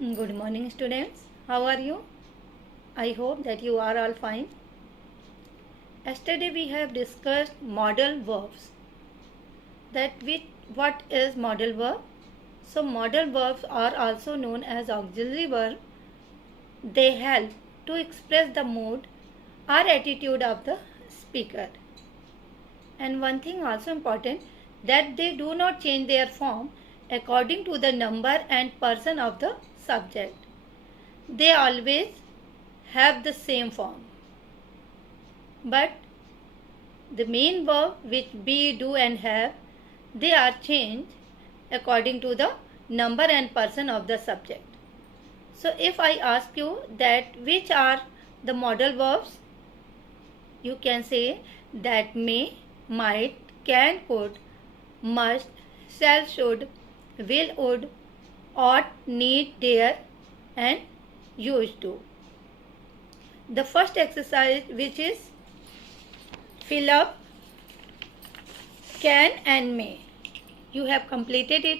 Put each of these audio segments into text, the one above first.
Good morning, students. How are you? I hope that you are all fine. Yesterday we have discussed modal verbs. What is modal verb? So modal verbs are also known as auxiliary verb. They help to express the mood or attitude of the speaker. And one thing also important, that they do not change their form according to the number and person of the subject. They always have the same form. But the main verb which be, do and have, they are changed according to the number and person of the subject. So if I ask you that which are the modal verbs, you can say that may, might, can, could, must, shall, should, will, would, ought, need, dare and used to. The first exercise, which is fill up can and may, you have completed it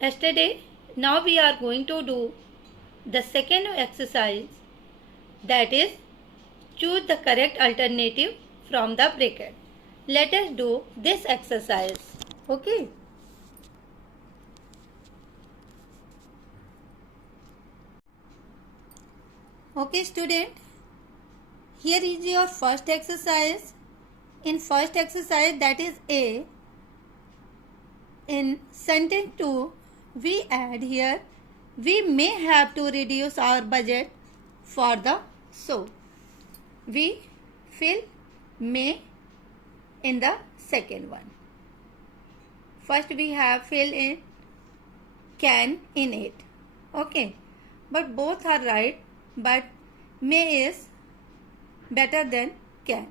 yesterday. Now we are going to do the second exercise, that is choose the correct alternative from the bracket. Let us do this exercise. Okay. Okay, student. Here is your first exercise. In first exercise, that is A, in sentence 2, we add here, we may have to reduce our budget for the show. We fill may in the second one. First we have fill in can in it. Okay. But both are right, but may is better than can.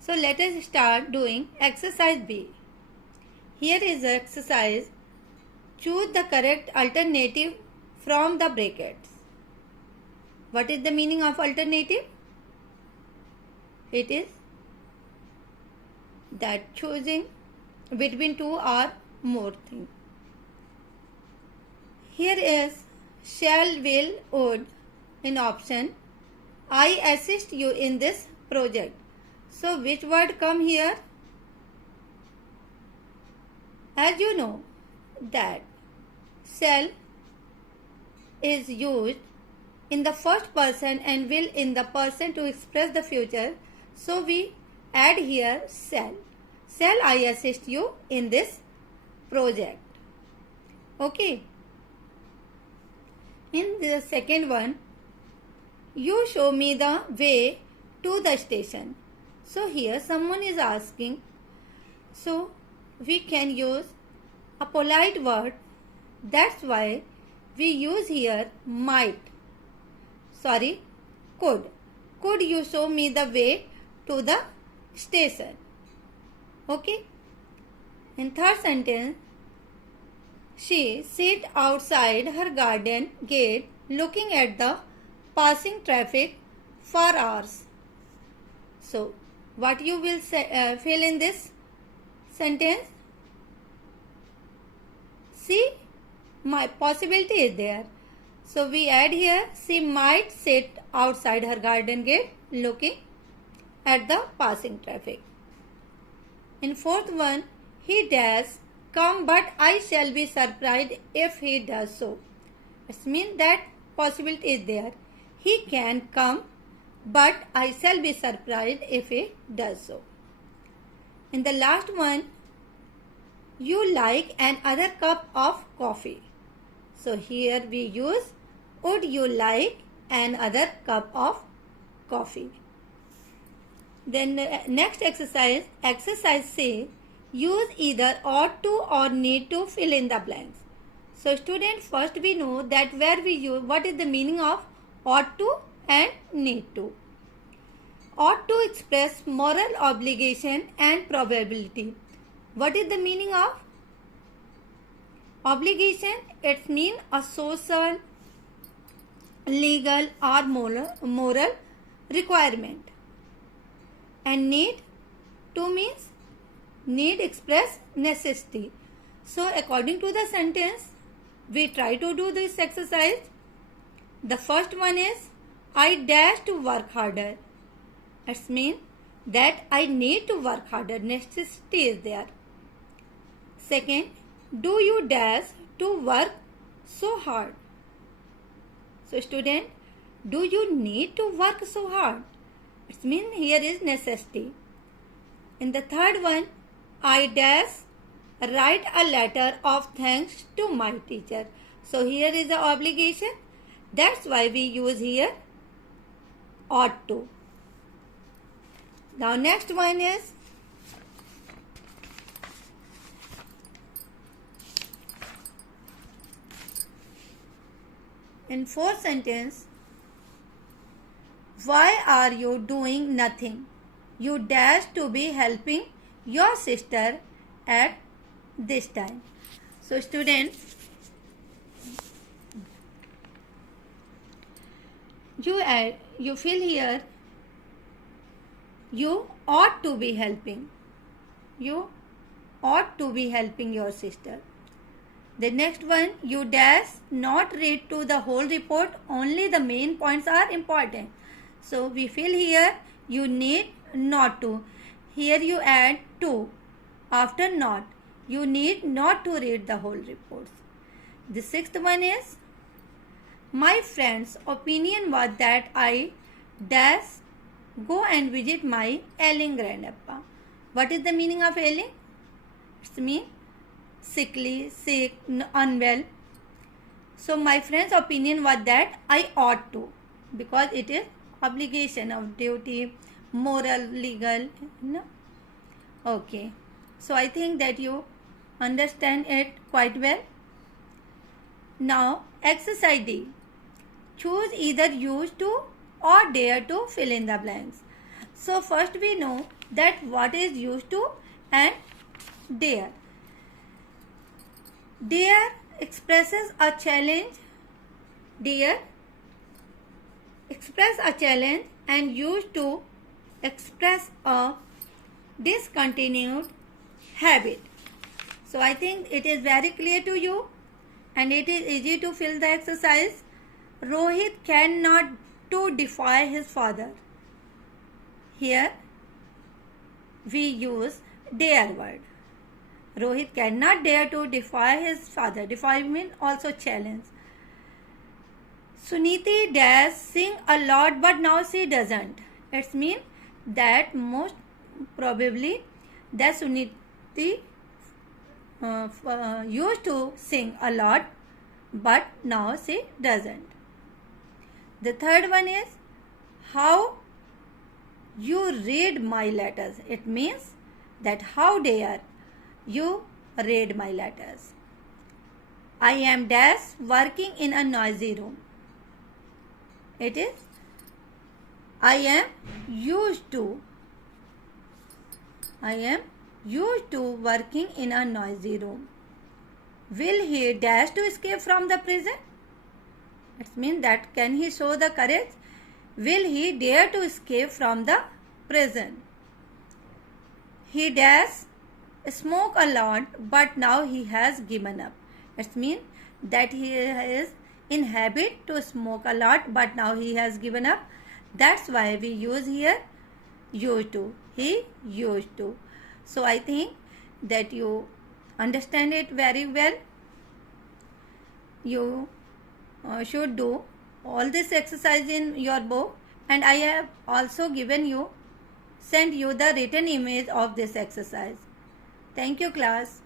So let us start doing exercise B. Here is the exercise. Choose the correct alternative from the brackets. What is the meaning of alternative? It is that choosing between two or more things. Here is shall, will, would in option. I assist you in this project. So which word come here? As you know that shall is used in the first person and will in the person to express the future. So we add here shall. Shall I assist you in this project? Okay. In the second one, you show me the way to the station. So here someone is asking, so we can use a polite word. That's why we use here might. Sorry, could. Could you show me the way to the station? Okay. In third sentence, she sit outside her garden gate looking at the passing traffic for hours. So what you will say, fill in this sentence? See, my possibility is there. So we add here, she might sit outside her garden gate looking at the passing traffic. In fourth one, he does come, but I shall be surprised if he does so. It means that possibility is there. He can come, but I shall be surprised if he does so. In the last one, you like another cup of coffee. So here we use would you like another cup of coffee. Then next exercise, exercise C, use either ought to or need to fill in the blanks. So student, first we know that where we use, what is the meaning of ought to and need to. Ought to express moral obligation and probability. What is the meaning of obligation? It means a social, legal or moral requirement. And need to means need express necessity. So according to the sentence, we try to do this exercise. The first one is I dash to work harder. It means that I need to work harder. Necessity is there. Second, do you dash to work so hard? So student, do you need to work so hard? It means here is necessity. In the third one, I dash write a letter of thanks to my teacher. So here is the obligation. That's why we use here ought to. Now next one is in fourth sentence, why are you doing nothing? You dash to be helping your sister at this time. So student, you feel here you ought to be helping. You ought to be helping your sister. The next one, you dash not read to the whole report, only the main points are important. So we feel here you need not to. Here you add to after not. You need not to read the whole reports. The sixth one is, my friend's opinion was that I dash go and visit my ailing grandappa. What is the meaning of ailing? It means sickly, sick, unwell. So my friend's opinion was that I ought to, because it is obligation of duty, moral, legal. No? Okay. So I think that you understand it quite well. Now exercise D. Choose either used to or dare to fill in the blanks. So first we know that what is used to and dare. Dare expresses a challenge. Dare express a challenge and used to express a discontinued habit. So I think it is very clear to you and it is easy to fill the exercise. Rohit cannot to defy his father. Here we use dare word. Rohit cannot dare to defy his father. Defy means also challenge. Suniti dash sing a lot but now she doesn't. It means that most probably that Suniti used to sing a lot but now she doesn't. The third one is how you read my letters. It means that how dare you read my letters. I am dash working in a noisy room. It is I am used to working in a noisy room. Will he dash to escape from the prison? It means that can he show the courage? Will he dare to escape from the prison? He dash smoke a lot but now he has given up. It means that he is in habit to smoke a lot but now he has given up. That's why we use here used to. He used to. So I think that you understand it very well. You should do all this exercise in your book, and I have also sent you the written image of this exercise. Thank you class.